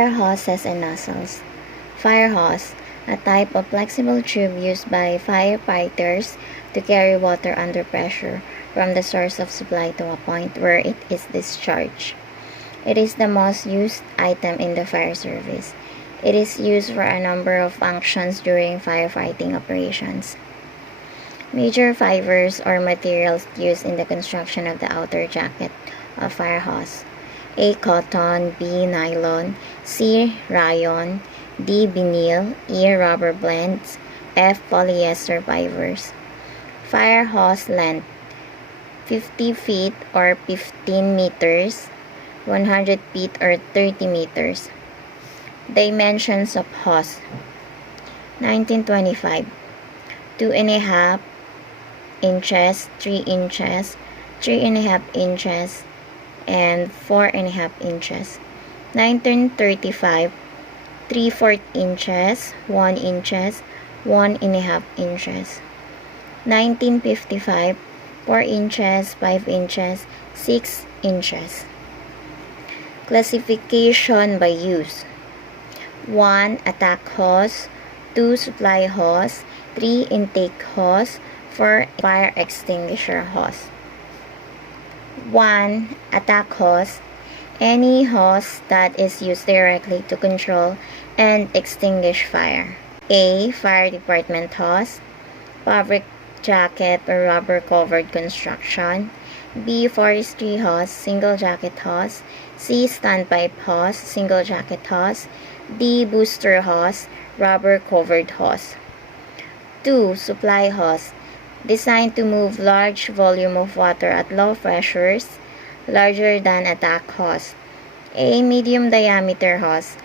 Fire hoses and nozzles. Fire hose, a type of flexible tube used by firefighters to carry water under pressure from the source of supply to a point where it is discharged. It is the most used item in the fire service. It is used for a number of functions during firefighting operations. Major fibers or materials used in the construction of the outer jacket of fire hose: A. Cotton, B. Nylon, C. Rayon, D. Vinyl, E. Rubber blends, F. Polyester fibers. Fire hose length: 50 feet or 15 meters, 100 feet or 30 meters. Dimensions of hose: 1925, 2.5 inches, 3 inches, 3.5 inches, and 4.5 inches. 1935, 3/4 inches, 1 inches, 1.5 inches. 1955, 4 inches, 5 inches, 6 inches. Classification by use: 1. Attack hose, 2. Supply hose, 3. Intake hose, 4. Fire extinguisher hose. 1. Attack hose: any hose that is used directly to control and extinguish fire. A. Fire department hose, fabric jacket or rubber covered construction. B. Forestry hose, single jacket hose. C. Standpipe hose, single jacket hose. D. Booster hose, rubber covered hose. 2. Supply hose, designed to move large volume of water at low pressures, larger than attack hose. A. Medium diameter hose,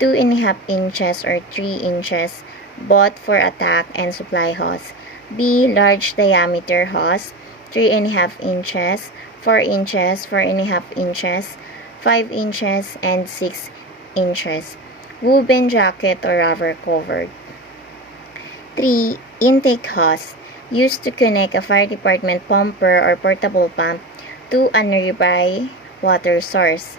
2.5 inches or 3 inches, both for attack and supply hose. B. Large diameter hose, 3.5 inches, 4 inches, 4.5 inches, 5 inches, and 6 inches. Woven jacket or rubber covered. 3. Intake hose, used to connect a fire department pumper or portable pump to a nearby water source.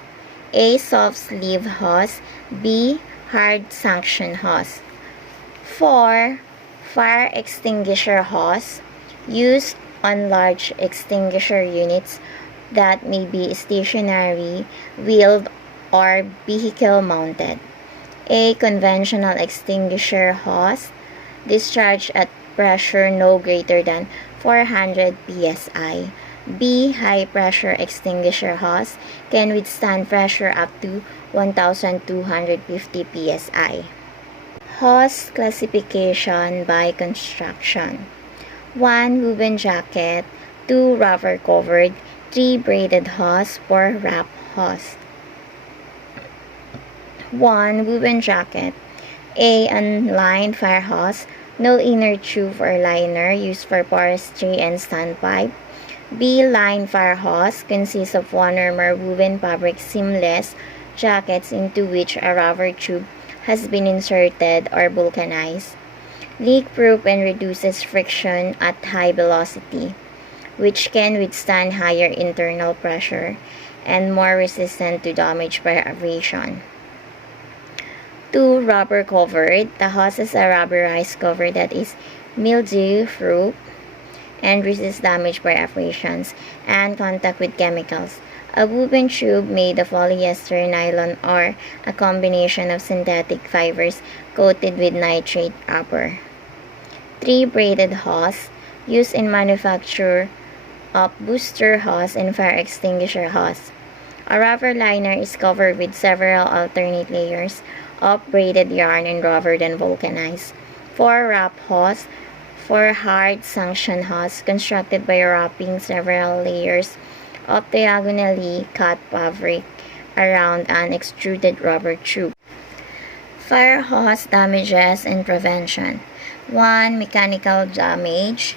A. Soft sleeve hose, B. Hard suction hose. 4. Fire extinguisher hose, used on large extinguisher units that may be stationary, wheeled, or vehicle mounted. A. Conventional extinguisher hose, discharged at pressure no greater than 400 psi. B. High pressure extinguisher hose, can withstand pressure up to 1250 psi. Hose classification by construction: 1. Woven jacket, 2. Rubber covered, 3. Braided hose, 4. wrap hose. 1. Woven jacket. A. Unlined fire hose, no inner tube or liner, used for forestry and standpipe. B. Lined fire hose, consists of one or more woven fabric seamless jackets into which a rubber tube has been inserted or vulcanized. Leak-proof and reduces friction at high velocity, which can withstand higher internal pressure and more resistant to damage by abrasion. 2. Rubber covered. The hose is a rubberized cover that is mildew-proof and resists damage by abrasions and contact with chemicals. A woven tube made of polyester, nylon, or a combination of synthetic fibers coated with nitrate rubber. 3. Braided hose, used in manufacture of booster hose and fire extinguisher hose. A rubber liner is covered with several alternate layers of braided yarn and rubber then vulcanized. 4. Wrap hose, for hard suction hose, constructed by wrapping several layers of diagonally cut fabric around an extruded rubber tube. Fire hose damages and prevention: 1. Mechanical damage,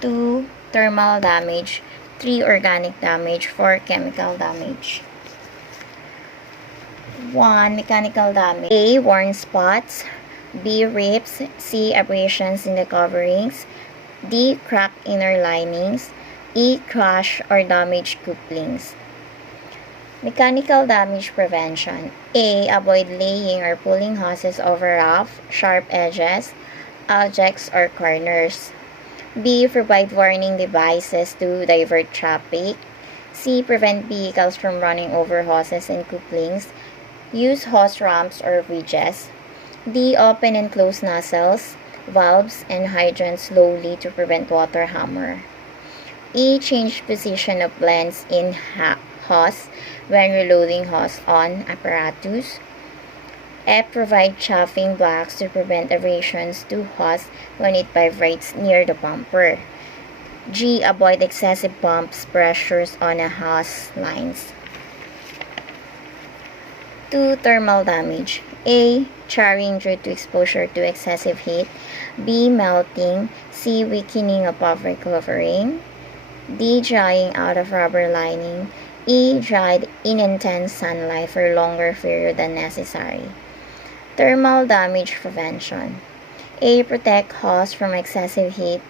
2. Thermal damage, 3. Organic damage, 4. Chemical damage. 1. Mechanical damage. A. Worn spots, B. Rips, C. Abrasions in the coverings, D. Cracked inner linings, E. Crash or damaged couplings. Mechanical damage prevention. A. Avoid laying or pulling hoses over rough, sharp edges, objects, or corners. B. Provide warning devices to divert traffic. C. Prevent vehicles from running over hoses and couplings. Use hose ramps or bridges. D. Open and close nozzles, valves, and hydrants slowly to prevent water hammer. E. Change position of blends in hose when reloading hose on apparatus. F. Provide chafing blocks to prevent abrasions to hose when it vibrates near the bumper. G. Avoid excessive pumps pressures on a hose lines. 2. Thermal damage. A. Charring due to exposure to excessive heat. B. Melting. C. Weakening of fabric covering. D. Drying out of rubber lining. E. Dried in intense sunlight for longer period than necessary. Thermal damage prevention. A. Protect hose from excessive heat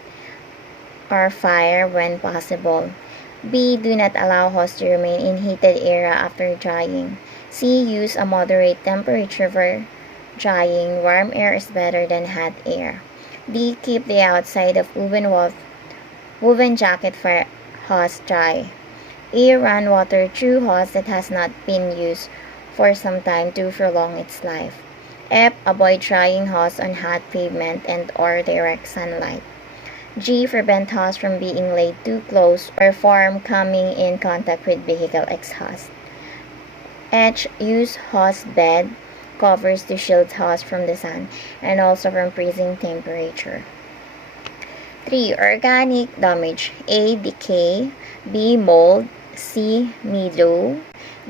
or fire when possible. B. Do not allow hose to remain in heated area after drying. C. Use a moderate temperature for drying. Warm air is better than hot air. D. Keep the outside of woven jacket for hose dry. E. Run water through hose that has not been used for some time to prolong its life. F. Avoid drying hose on hot pavement and or direct sunlight. G. Prevent hose from being laid too close or from coming in contact with vehicle exhaust. H. Use hose bed covers to shield hose from the sun and also from freezing temperature. 3. Organic damage. A. Decay. B. Mold. C. Mildew.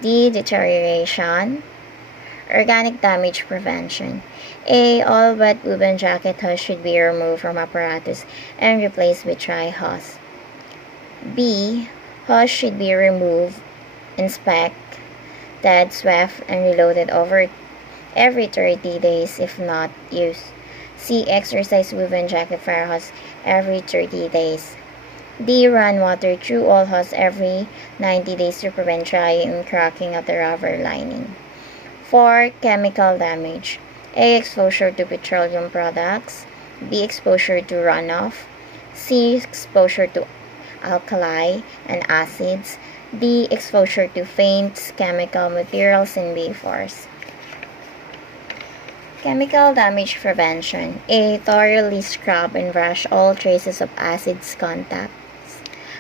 D. Deterioration. Organic damage prevention. A. All wet woven jacket hose should be removed from apparatus and replaced with dry hose. B. Hose should be removed, inspected, swept, and reloaded over every 30 days if not used. C. Exercise woven jacket fire hose every 30 days. D. Run water through all hose every 90 days to prevent drying and cracking of the rubber lining. 4. Chemical damage. A. Exposure to petroleum products. B. Exposure to runoff. C. Exposure to alkali and acids. D. Exposure to faint chemical materials and vapors. Chemical damage prevention. A. Thoroughly scrub and brush all traces of acids contacts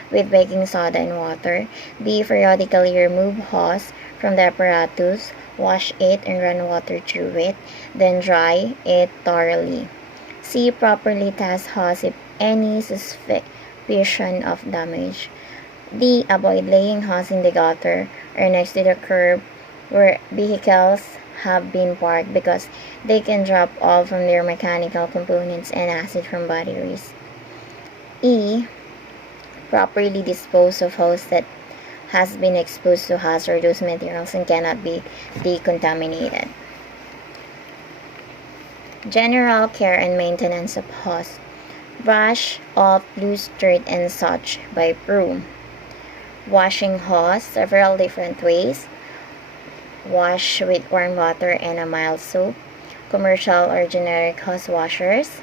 with baking soda and water. B. Periodically remove hose from the apparatus, wash it and run water through it, then dry it thoroughly. C. Properly test hose if any suspicion of damage. D. Avoid laying hose in the gutter or next to the curb where vehicles have been parked because they can drop oil from their mechanical components and acid from batteries. E. Properly dispose of hose that has been exposed to hazardous materials and cannot be decontaminated. General care and maintenance of hose. Brush off loose dirt and such by broom. Washing hose several different ways. Wash with warm water and a mild soap. Commercial or generic hose washers.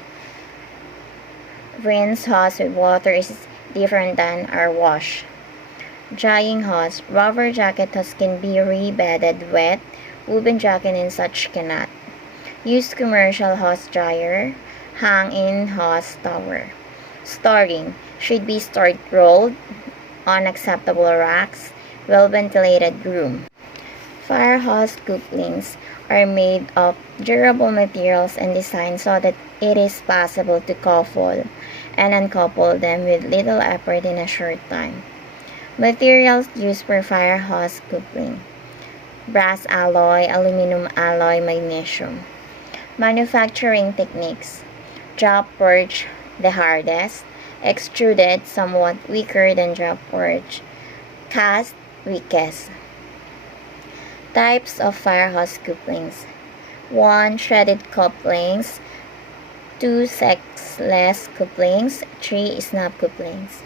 Rinse hose with water is different than our wash. Drying hose. Rubber jacket hose can be re-bedded wet. Woven jacket and such cannot. Use commercial hose dryer. Hang in hose tower. Storing. Should be stored rolled on acceptable racks. Well-ventilated room. Fire hose couplings are made of durable materials and designed so that it is possible to couple and uncouple them with little effort in a short time. Materials used for fire hose coupling: brass alloy, aluminum alloy, magnesium. Manufacturing techniques: drop forge the hardest, extruded somewhat weaker than drop forge, cast weakest. Types of fire hose couplings: 1. Threaded couplings. 2. Sexless couplings. 3. Snap couplings.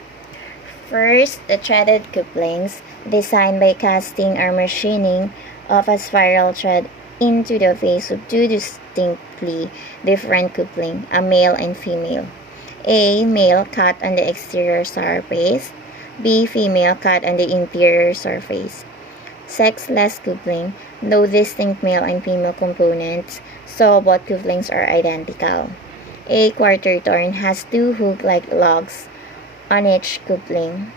First, the threaded couplings, designed by casting or machining of a spiral thread into the face of two distinctly different coupling, a male and female. A. Male cut on the exterior surface. B. Female cut on the interior surface. Sexless coupling, no distinct male and female components, so both couplings are identical. A quarter turn has two hook-like lugs on each coupling,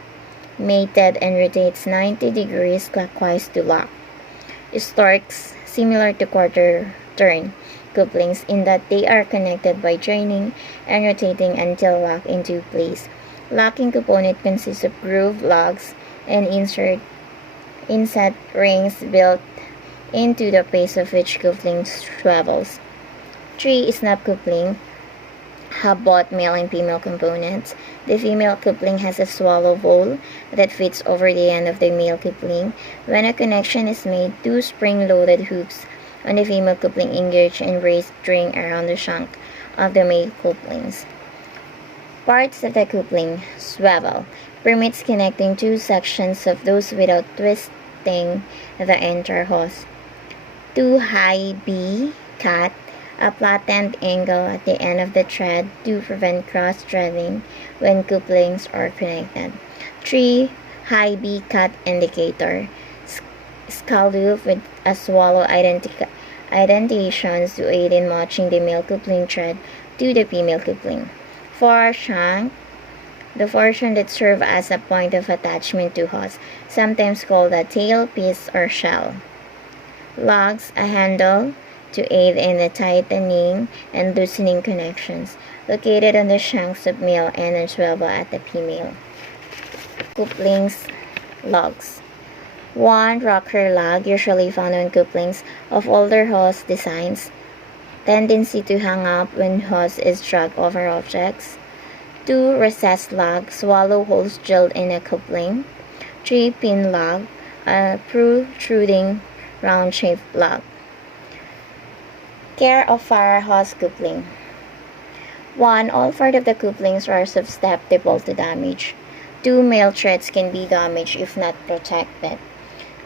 mated and rotates 90 degrees clockwise to lock. Storks, similar to quarter turn couplings in that they are connected by joining and rotating until locked into place. Locking component consists of groove lugs and inset rings built into the base of which coupling swivels. 3. Snap coupling have both male and female components. The female coupling has a swallow hole that fits over the end of the male coupling. When a connection is made, two spring-loaded hooks on the female coupling engage and raise string around the shank of the male couplings. Parts of the coupling swivel permits connecting two sections of those without twisting the entire hose. 2. High B cut, a flattened angle at the end of the thread to prevent cross-threading when couplings are connected. 3. High B cut indicator, scallop with a swallow indentations to aid in matching the male coupling thread to the female coupling. 4. Shank, the portion that serves as a point of attachment to hose, sometimes called a tail piece or shell. Lugs, a handle to aid in the tightening and loosening connections, located on the shanks of male and swivel at the female. Couplings, lugs. 1. Rocker lug, usually found on couplings of older hose designs. Tendency to hang up when hose is dragged over objects. 2. Recessed lug, swallow holes drilled in a coupling. 3. Pin lug, a protruding round-shaped lug. Care of fire hose coupling. 1. All parts of the couplings are susceptible to damage. 2. Male threads can be damaged if not protected.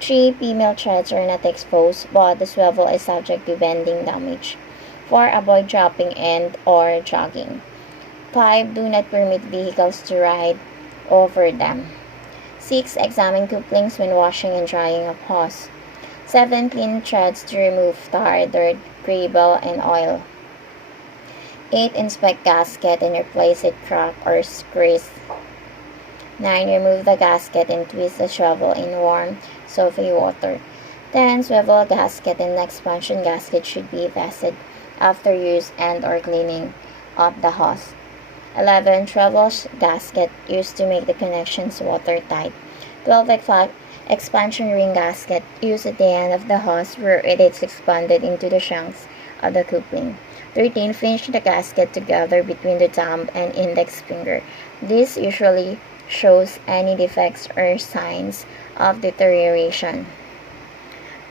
3. Female threads are not exposed, but the swivel is subject to bending damage. 4. Avoid dropping and or jogging. 5. Do not permit vehicles to ride over them. 6. Examine couplings when washing and drying a hose. 7. Clean threads to remove tar, dirt, gravel, and oil. 8. Inspect gasket and replace it cracked or greased. 9. Remove the gasket and twist the swivel in warm, soapy water. 10. Swivel gasket and expansion gasket should be vested after use and or cleaning of the hose. 11. Swivel gasket used to make the connections watertight. 12. Expansion ring gasket used at the end of the hose where it is expanded into the shanks of the coupling. 13. Finish the gasket together between the thumb and index finger. This usually shows any defects or signs of deterioration.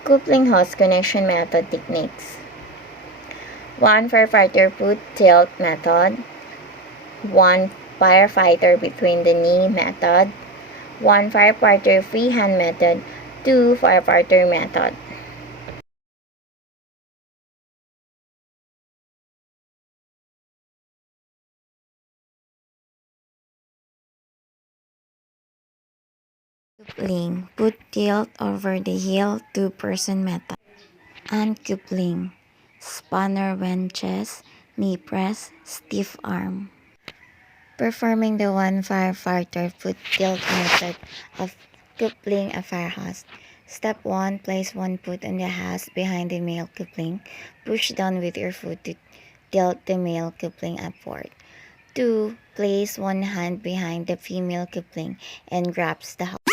Coupling hose connection method techniques. 1. Firefighter foot tilt method. 1. Firefighter between the knee method. 1. Firefighter freehand method. 2. Firefighter method. Coupling, put tilt over the heel, 2-person method. Uncoupling, spanner wrenches, knee press, stiff arm. Performing the 1 firefighter foot tilt method of coupling a fire hose. Step 1. Place one foot on the hose behind the male coupling. Push down with your foot to tilt the male coupling upward. 2. Place one hand behind the female coupling and grasp the hose.